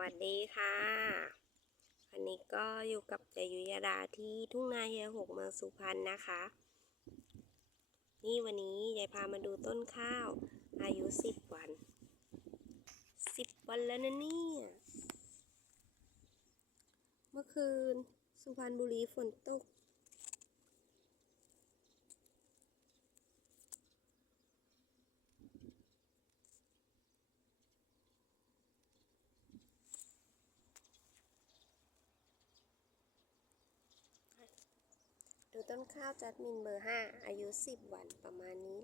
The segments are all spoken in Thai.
วัสดีค่ะ วันนี้ก็อยู่กับเจยุยดาที่ทุ่งนาเฮียหกเมืองสุพรรณนะคะ นี่วันนี้ยายพามาดูต้นข้าว อายุสิบวันสิบวันแล้วนะเนี่ย เมื่อคืนสุพรรณบุรีฝนตก ดูต้นข้าวจัดมินเบอร์ห้าอายุสิบวันประมาณนี้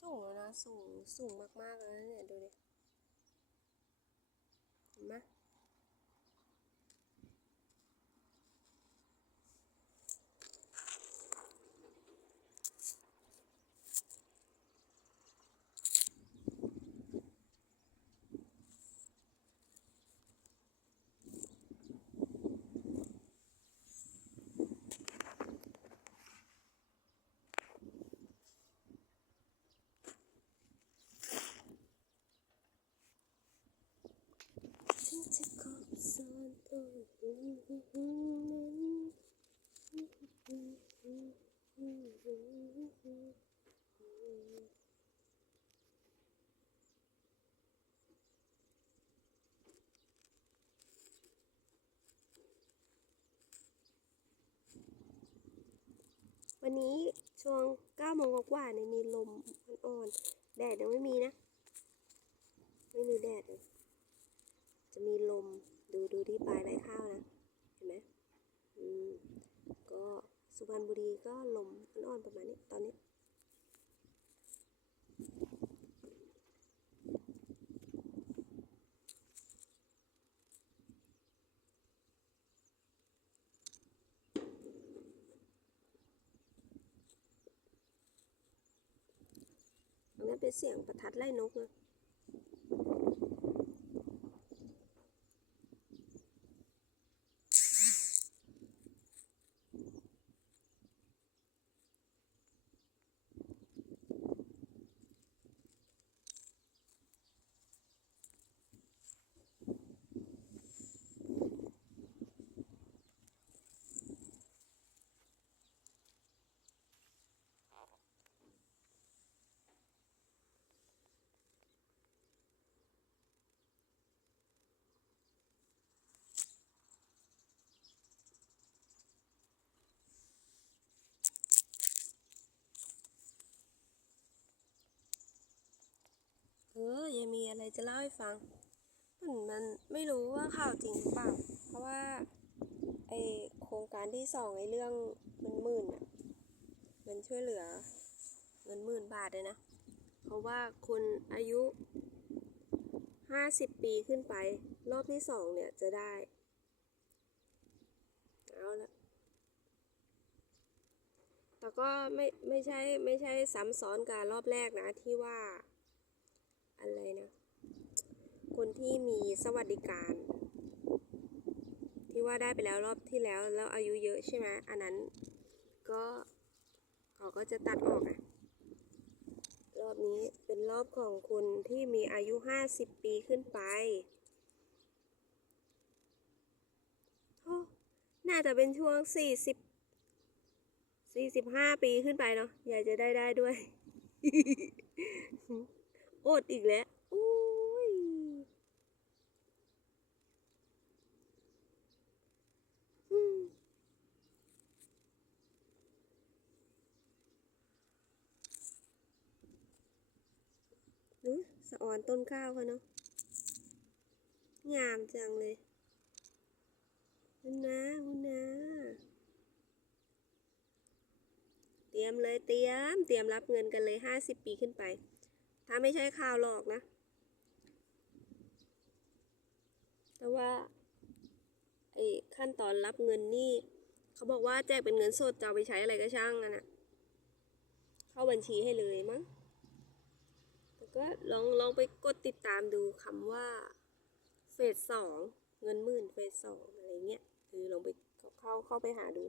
สูงแล้วนะ สูง สูงมาก ๆ เลยเนี่ย ดูดิเห็นไหมฉันจะขอบสอนตั วันนี้ช่วง9โมงกว่าๆเนี่ยมีลมอ่อนๆแดดยังไม่มีนะ ไม่มีแดดเลย จะมีลม ปลายใบข้าวนะ เห็นไหมอืมก็สุพรรณบุรีก็ลมอ่อนๆประมาณนี้ ตอนนี้อันนั้นเป็นเสียงประทัดไล่นกนะ เออ ไรจะเล่าให้ฟังมันมันไม่รู้ว่าข่าวจริงหรือเปล่า เพราะว่าไอโครงการที่สองไอเรื่องเงินหมื่นอะเงินช่วยเหลือเงินหมื่นบาทเลยนะ เพราะว่าคุณอายุห้าสิบปีขึ้นไป รอบที่สองเนี่ยจะได้ เอาละแต่ก็ไม่ไม่ใช่ไม่ใช่ซ้ำซ้อนกับรอบแรกนะที่ว่า อะไรนะ ที่มีสวัสดิการ ที่ว่าได้ไปแล้วรอบที่แล้วแล้วอายุเยอะใช่ไหมอันนั้นก็เขาก็จะตัดออกอะรอบนี้เป็นรอบของคนที่มีอายุห้าสิบปีขึ้นไปน่าจะเป็นช่วงสี่สิบสี่สิบห้าปีขึ้นไปเนาะอยากจะได้ได้ด้วย อดอีกแล้วอุ้มอุ๊ยสะออนต้นข้าวเขาเนาะ งามจังเลยคุณนะคุณนะ เตรียมเลยเตรียม เตรียมรับเงินกันเลยห้าสิบปีขึ้นไป ถ้าไม่ใช่ข่าวหลอกนะ แต่ว่าไอ้ขั้นตอนรับเงินนี่ เขาบอกว่าแจกเป็นเงินสดจะเอาไปใช้อะไรก็ช่างอะนะเข้าบัญชีให้เลยมั้ง ก็ลองลองไปกดติดตามดูคำว่าเฟสสองเงินหมื่นเฟสสองอะไรเงี้ยคือลองไปเข้าเข้าไปหาดู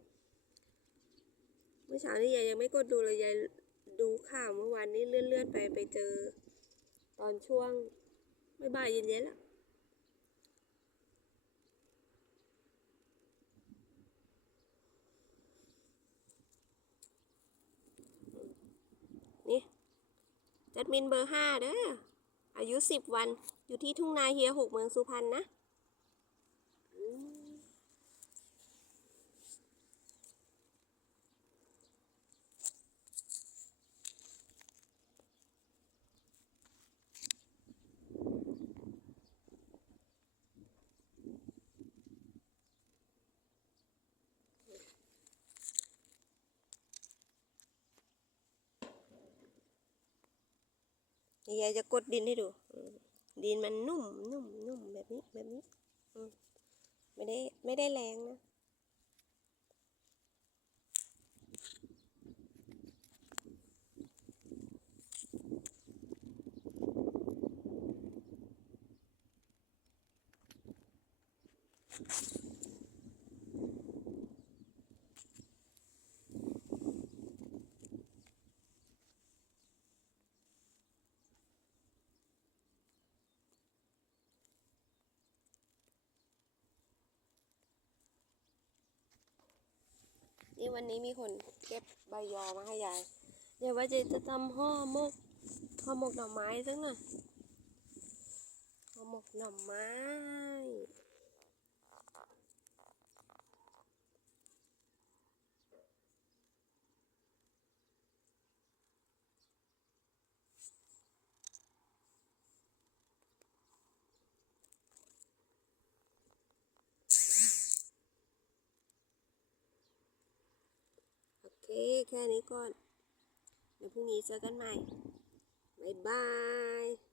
เมื่อเช้านี้ยายยังไม่กดดูเลยยายดูข่าวเมื่อวานนี้เลื่อนเลื่อนๆไปไปเจอ ตอนช่วงบ่ายเย็นๆแล้วนี่ จั ดมินเบอร์ห้าเด้อ อายุสิบวัน อยู่ที่ทุ่งนาเฮียหกเมืองสุพรรณนะอืม ยายจะกดดินให้ดู ดินมันนุ่มนุ่มนุ่มแบบนี้แบบนี้ไม่ได้ไม่ได้แรงนะ ที่วันนี้มีคนเก็บใบยอมาให้ยาย เดี๋ยวว่าจะจะทำห่อหมกห่อหมกหน่อไม้สักหน่อยห่อหมกหน่อไม้ แค่นี้ก่อน เดี๋ยวพรุ่งนี้เจอกันใหม่ บ๊ายบาย